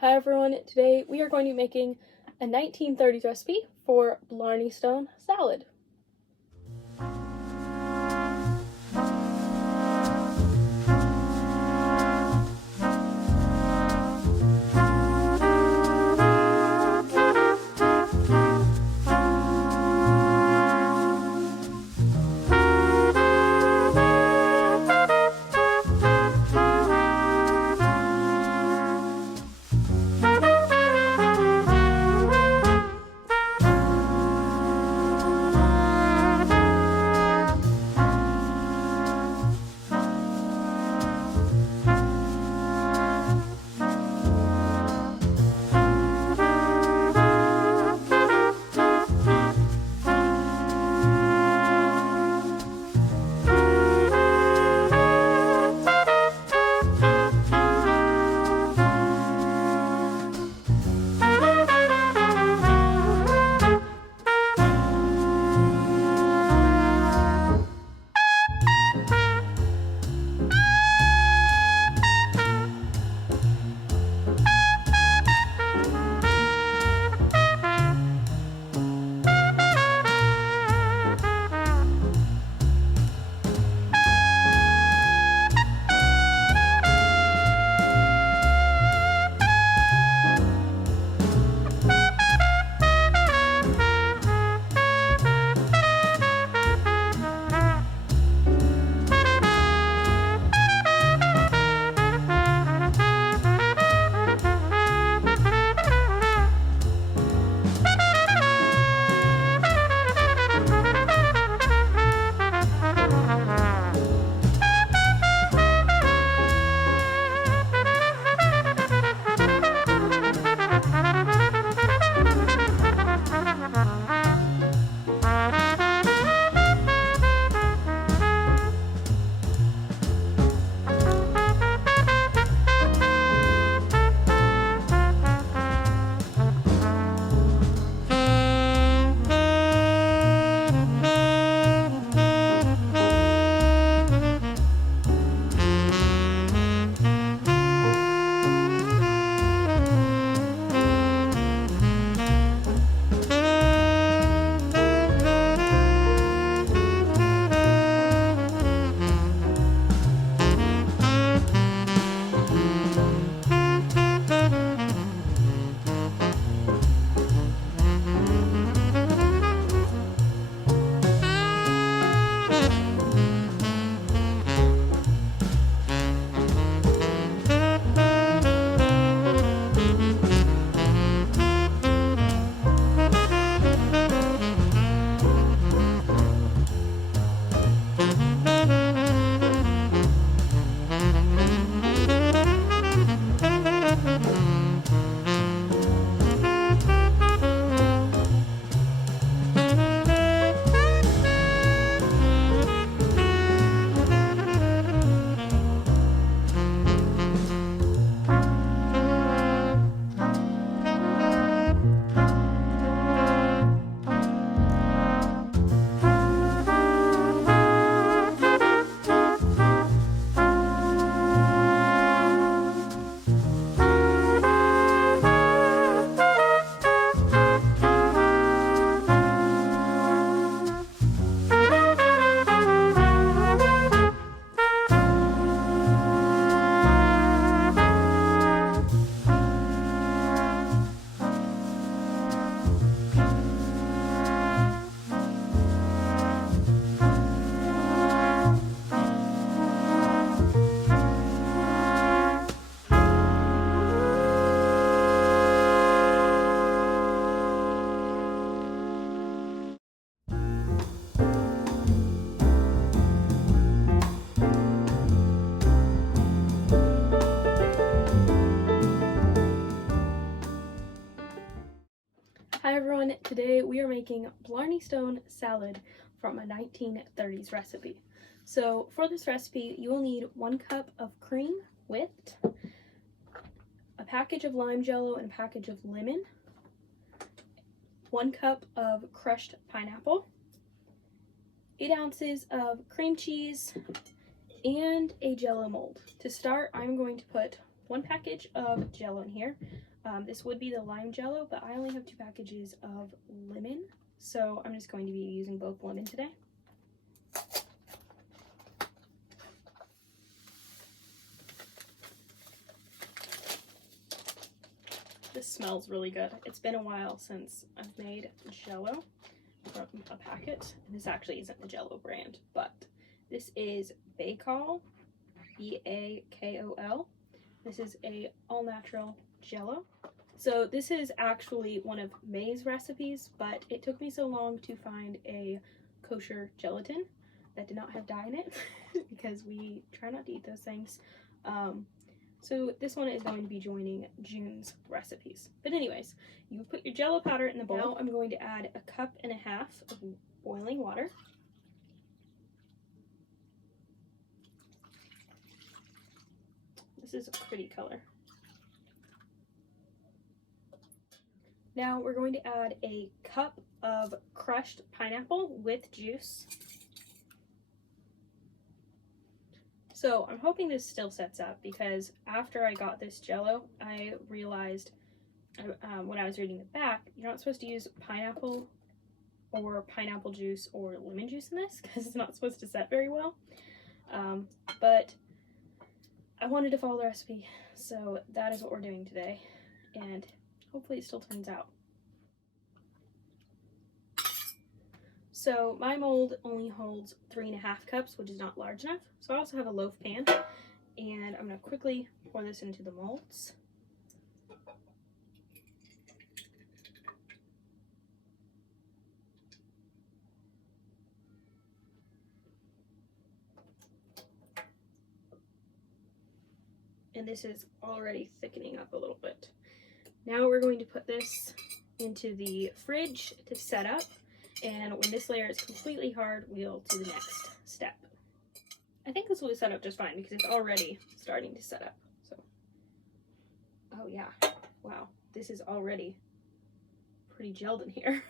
Hi everyone, today we are going to be making a 1930s recipe for Blarney Stone Salad. Hi everyone, today we are making Blarney Stone Salad from a 1930s recipe. So for this recipe, you will need 1 cup of cream whipped, a package of lime jello and a package of lemon, 1 cup of crushed pineapple, 8 ounces of cream cheese, and a jello mold. To start, I'm going to put 1 package of Jello in here. This would be the lime Jello, but I only have 2 packages of lemon, so I'm just going to be using both lemon today. This smells really good. It's been a while since I've made Jello from a packet. And this actually isn't the Jello brand, but this is Bakol, B-A-K-O-L. This is a all-natural Jello. So this is actually one of May's recipes, but it took me so long to find a kosher gelatin that did not have dye in it because we try not to eat those things. So this one is going to be joining June's recipes. But anyways, you put your Jello powder in the bowl. Now I'm going to add 1.5 cups of boiling water. This is a pretty color. Now we're going to add 1 cup of crushed pineapple with juice. So I'm hoping this still sets up because after I got this Jello, I realized when I was reading the back, you're not supposed to use pineapple or pineapple juice or lemon juice in this because it's not supposed to set very well. But I wanted to follow the recipe, so that is what we're doing today, and hopefully it still turns out. So my mold only holds 3.5 cups, which is not large enough. So I also have a loaf pan, and I'm going to quickly pour this into the molds. And this is already thickening up a little bit. Now we're going to put this into the fridge to set up. And when this layer is completely hard, we'll do the next step. I think this will set up just fine because it's already starting to set up. So, oh yeah, wow, this is already pretty gelled in here.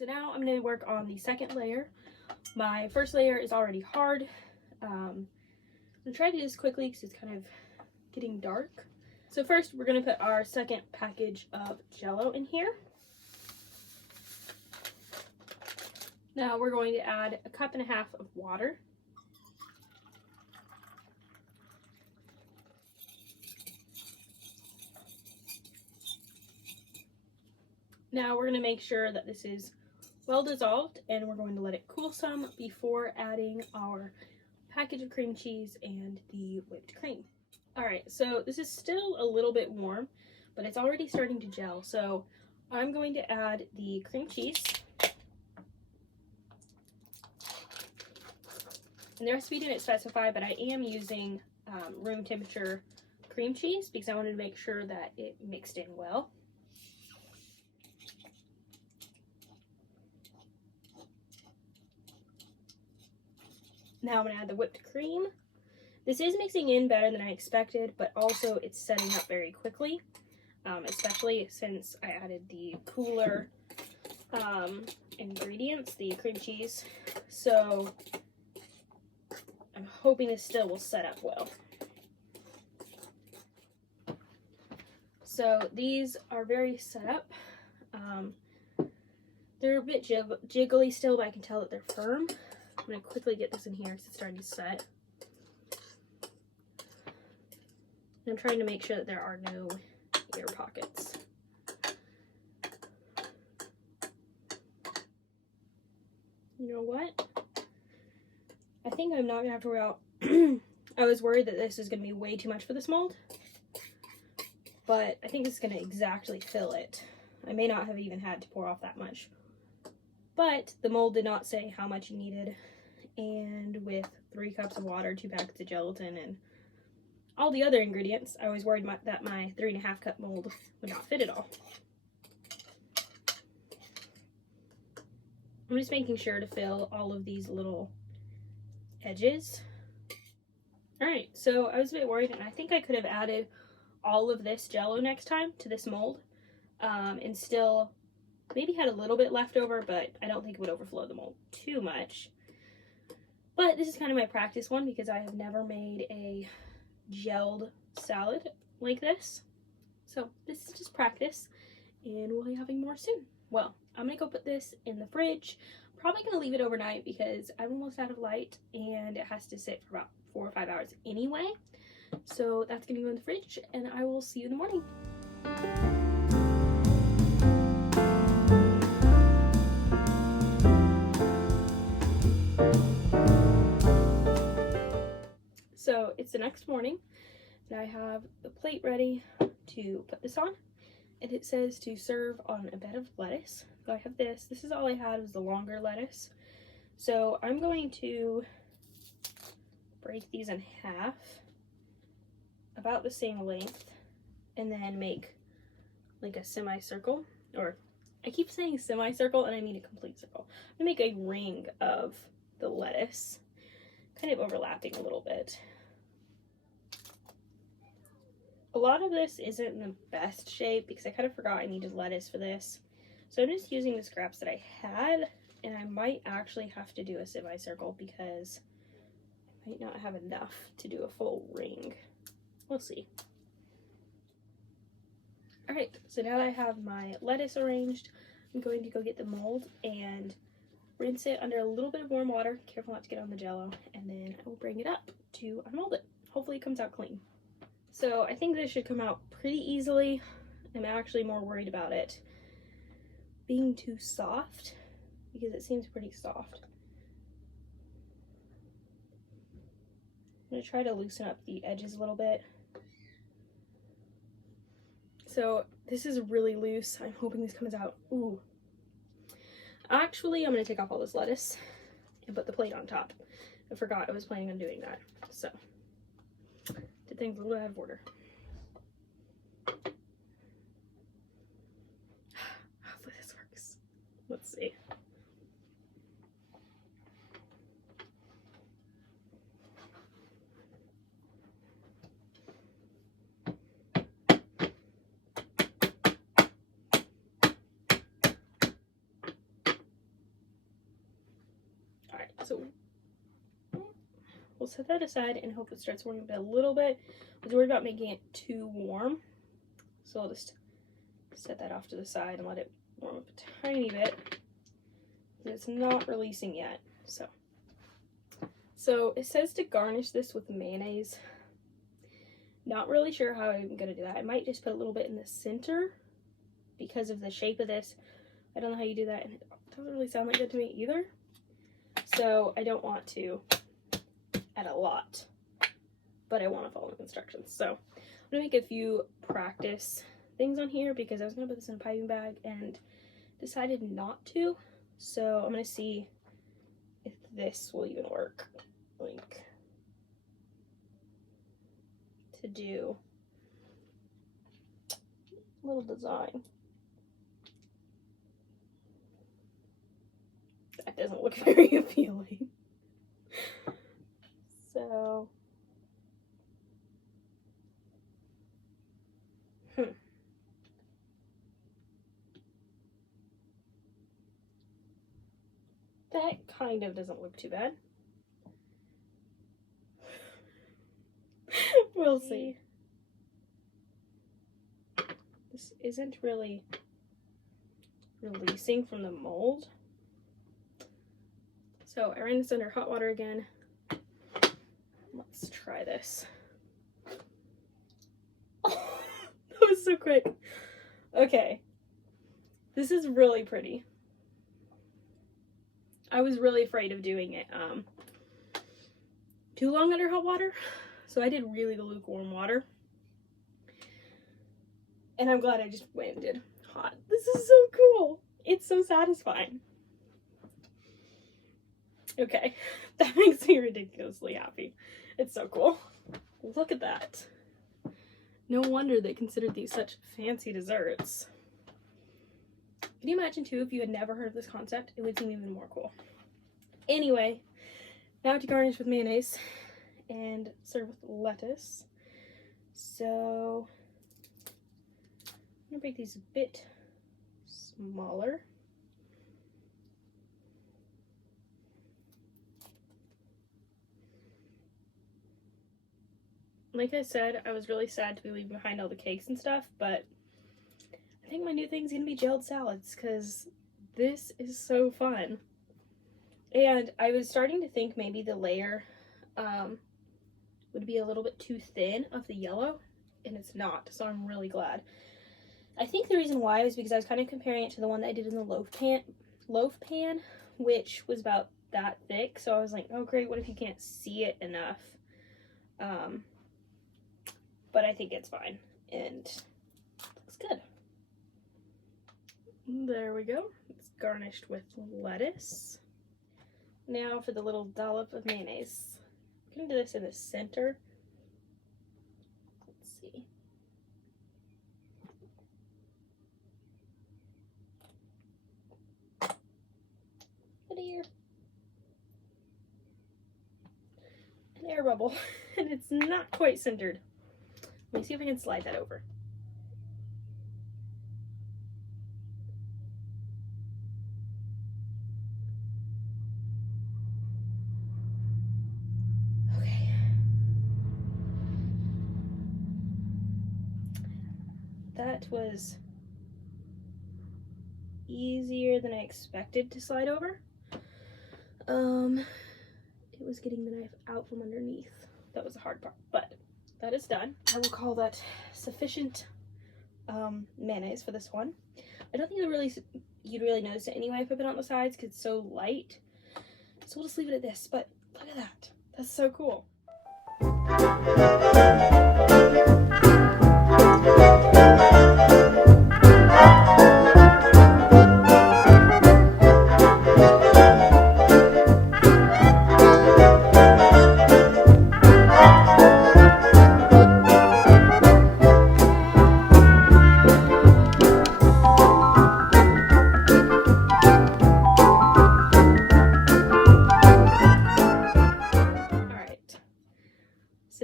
So now I'm going to work on the second layer. My first layer is already hard. I'm going to try to do this quickly because it's kind of getting dark. So first we're going to put our second package of Jello in here. Now we're going to add 1.5 cups of water. Now we're going to make sure that this is well dissolved, and we're going to let it cool some before adding our package of cream cheese and the whipped cream. Alright, so this is still a little bit warm, but it's already starting to gel. So I'm going to add the cream cheese. And the recipe didn't specify, but I am using room temperature cream cheese because I wanted to make sure that it mixed in well. Now I'm going to add the whipped cream. This is mixing in better than I expected, but also it's setting up very quickly, especially since I added the cooler ingredients, the cream cheese. So I'm hoping this still will set up well. So these are very set up. They're a bit jiggly still, but I can tell that they're firm. I'm going to quickly get this in here because it's starting to set. I'm trying to make sure that there are no air pockets. You know what? I think I'm not going to have to worry about... I was worried that this is going to be way too much for this mold, but I think it's going to exactly fill it. I may not have even had to pour off that much, but the mold did not say how much you needed, and with 3 cups of water, 2 packets of gelatin, and all the other ingredients, I was worried that my 3.5 cup mold would not fit at all. I'm just making sure to fill all of these little edges. Alright, so I was a bit worried, and I think I could have added all of this Jello next time to this mold and still maybe had a little bit left over, but I don't think it would overflow the mold too much. But this is kind of my practice one because I have never made a gelled salad like this. So this is just practice, and we'll be having more soon. Well, I'm gonna go put this in the fridge. Probably gonna leave it overnight because I'm almost out of light and it has to sit for about 4 or 5 hours anyway. So that's gonna go in the fridge, and I will see you in the morning. So it's the next morning, and I have the plate ready to put this on, and it says to serve on a bed of lettuce. So I have this. This is all I had, was the longer lettuce. So I'm going to break these in half, about the same length, and then make like a semicircle, or I keep saying semicircle and I mean a complete circle. I'm gonna make a ring of the lettuce, kind of overlapping a little bit. A lot of this isn't in the best shape because I kind of forgot I needed lettuce for this. So I'm just using the scraps that I had, and I might actually have to do a semicircle because I might not have enough to do a full ring. We'll see. Alright, so now that I have my lettuce arranged, I'm going to go get the mold and rinse it under a little bit of warm water. Careful not to get on the jello, and then I will bring it up to unmold it. Hopefully it comes out clean. So I think this should come out pretty easily. I'm actually more worried about it being too soft because it seems pretty soft. I'm gonna try to loosen up the edges a little bit. So this is really loose. I'm hoping this comes out. Ooh. Actually, I'm gonna take off all this lettuce and put the plate on top. I forgot I was planning on doing that. So did things a little out of order. Hopefully this works. Let's see. Alright, so we'll set that aside and hope it starts warming up a little bit. I was worried about making it too warm, so I'll just set that off to the side and let it warm up a tiny bit. It's not releasing yet. So it says to garnish this with mayonnaise. Not really sure how I'm gonna do that. I might just put a little bit in the center because of the shape of this. I don't know how you do that, and it doesn't really sound like that to me either. So I don't want to add a lot, but I want to follow the instructions. So I'm gonna make a few practice things on here because I was gonna put this in a piping bag and decided not to. So I'm gonna see if this will even work, like to do a little design. That doesn't look very appealing. So that kind of doesn't look too bad. We'll see. This isn't really releasing from the mold. So I ran this under hot water again. Let's try this. Oh, that was so quick. Okay. This is really pretty. I was really afraid of doing it too long under hot water. So I did really the lukewarm water. And I'm glad I just went and did hot. This is so cool. It's so satisfying. Okay, that makes me ridiculously happy. It's so cool. Look at that. No wonder they considered these such fancy desserts. Can you imagine too if you had never heard of this concept? It would seem even more cool. Anyway, now to garnish with mayonnaise and serve with lettuce. So I'm gonna break these a bit smaller. Like I said, I was really sad to be leaving behind all the cakes and stuff, but I think my new thing's gonna be Jelled salads, because this is so fun. And I was starting to think maybe the layer would be a little bit too thin of the yellow, and it's not, so I'm really glad. I think the reason why was because I was kind of comparing it to the one that I did in the loaf pan, which was about that thick, so I was like, oh great, what if you can't see it enough? But I think it's fine, and looks good. There we go. It's garnished with lettuce. Now for the little dollop of mayonnaise. I'm gonna do this in the center. Let's see. An air bubble, and it's not quite centered. Let me see if I can slide that over. Okay. That was easier than I expected to slide over. It was getting the knife out from underneath. That was the hard part, but that is done. I will call that sufficient mayonnaise for this one. I don't think you'd really notice it anyway if I put it on the sides because it's so light. So we'll just leave it at this, but look at that. That's so cool.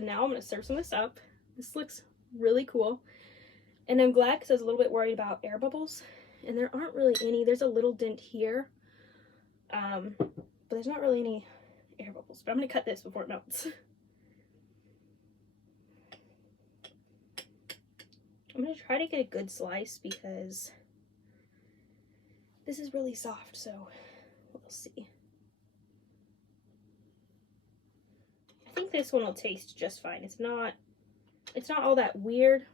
Now I'm going to serve some of this up. This looks really cool, and I'm glad because I was a little bit worried about air bubbles, and there aren't really any. There's a little dent here, but there's not really any air bubbles. But I'm going to cut this before it melts. I'm going to try to get a good slice because this is really soft, so we'll see. I think this one will taste just fine. It's not all that weird.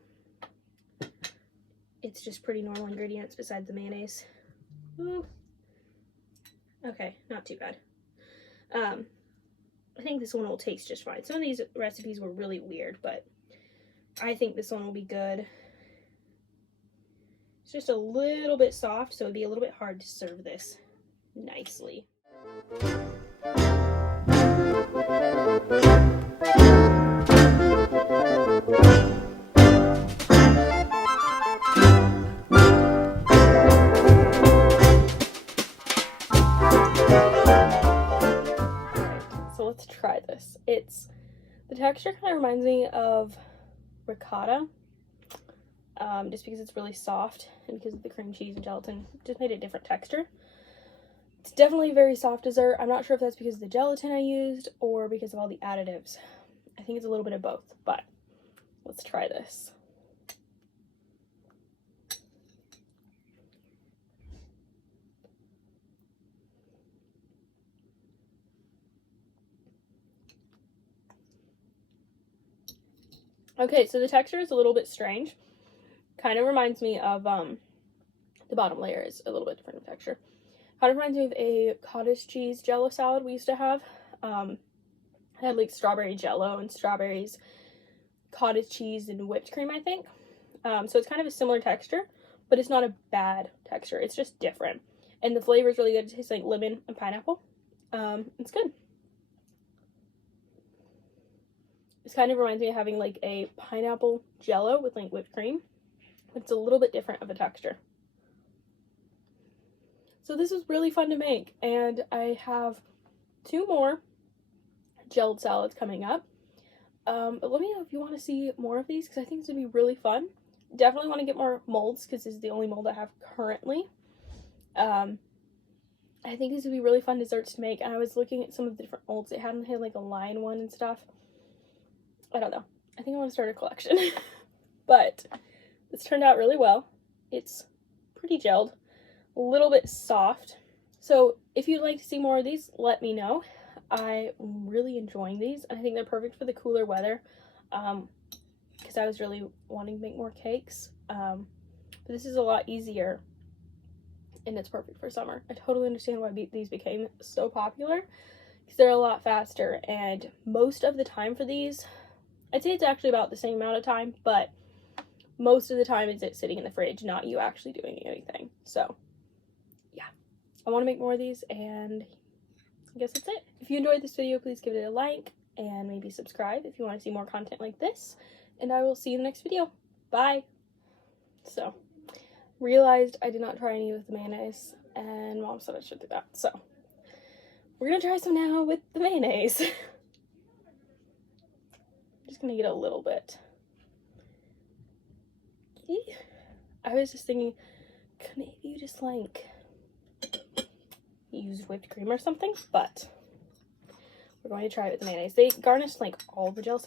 It's just pretty normal ingredients besides the mayonnaise. Ooh. Okay, not too bad. I think this one will taste just fine. Some of these recipes were really weird, but I think this one will be good. It's just a little bit soft, so it'd be a little bit hard to serve this nicely. Let's try this. The texture kind of reminds me of ricotta, just because it's really soft and because of the cream cheese and gelatin, just made it a different texture. It's definitely a very soft dessert. I'm not sure if that's because of the gelatin I used or because of all the additives. I think it's a little bit of both, but let's try this. Okay, so the texture is a little bit strange. Kind of reminds me of, the bottom layer is a little bit different in texture. Kind of reminds me of a cottage cheese jello salad we used to have. It had like strawberry jello and strawberries, cottage cheese, and whipped cream, I think. So it's kind of a similar texture, but it's not a bad texture. It's just different. And the flavor is really good. It tastes like lemon and pineapple. It's good. This kind of reminds me of having like a pineapple jello with like whipped cream, but it's a little bit different of a texture. So this is really fun to make, and I have 2 more Jelled salads coming up. But let me know if you want to see more of these, because I think it's going to be really fun. Definitely want to get more molds, because this is the only mold I have currently. I think these would be really fun desserts to make, and I was looking at some of the different molds they had, and they had like a lion one and stuff. I don't know. I think I want to start a collection. But this turned out really well. It's pretty gelled, a little bit soft. So if you'd like to see more of these, let me know. I'm really enjoying these. I think they're perfect for the cooler weather, because I was really wanting to make more cakes. But this is a lot easier, and it's perfect for summer. I totally understand why these became so popular, because they're a lot faster, and most of the time for these, I'd say it's actually about the same amount of time, but most of the time it's it sitting in the fridge, not you actually doing anything. So yeah, I want to make more of these, and I guess that's it. If you enjoyed this video, please give it a like and maybe subscribe if you want to see more content like this, and I will see you in the next video. Bye. So realized I did not try any with the mayonnaise, and Mom said I should do that, so we're gonna try some now with the mayonnaise. Just gonna get a little bit. I was just thinking, maybe you just like use whipped cream or something, but we're going to try it with the mayonnaise. They garnished like all the jelled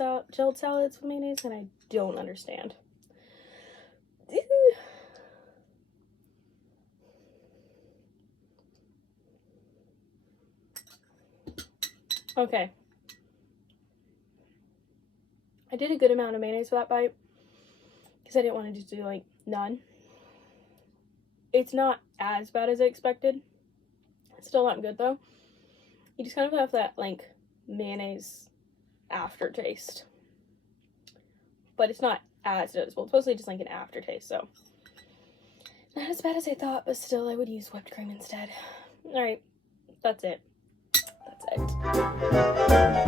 salads with mayonnaise, and I don't understand. Okay. I did a good amount of mayonnaise for that bite, because I didn't want to just do like none. It's not as bad as I expected. It's still not good though. You just kind of have that like mayonnaise aftertaste, but it's not as noticeable. It's mostly just like an aftertaste, so not as bad as I thought, but still I would use whipped cream instead. All right, that's it. That's it.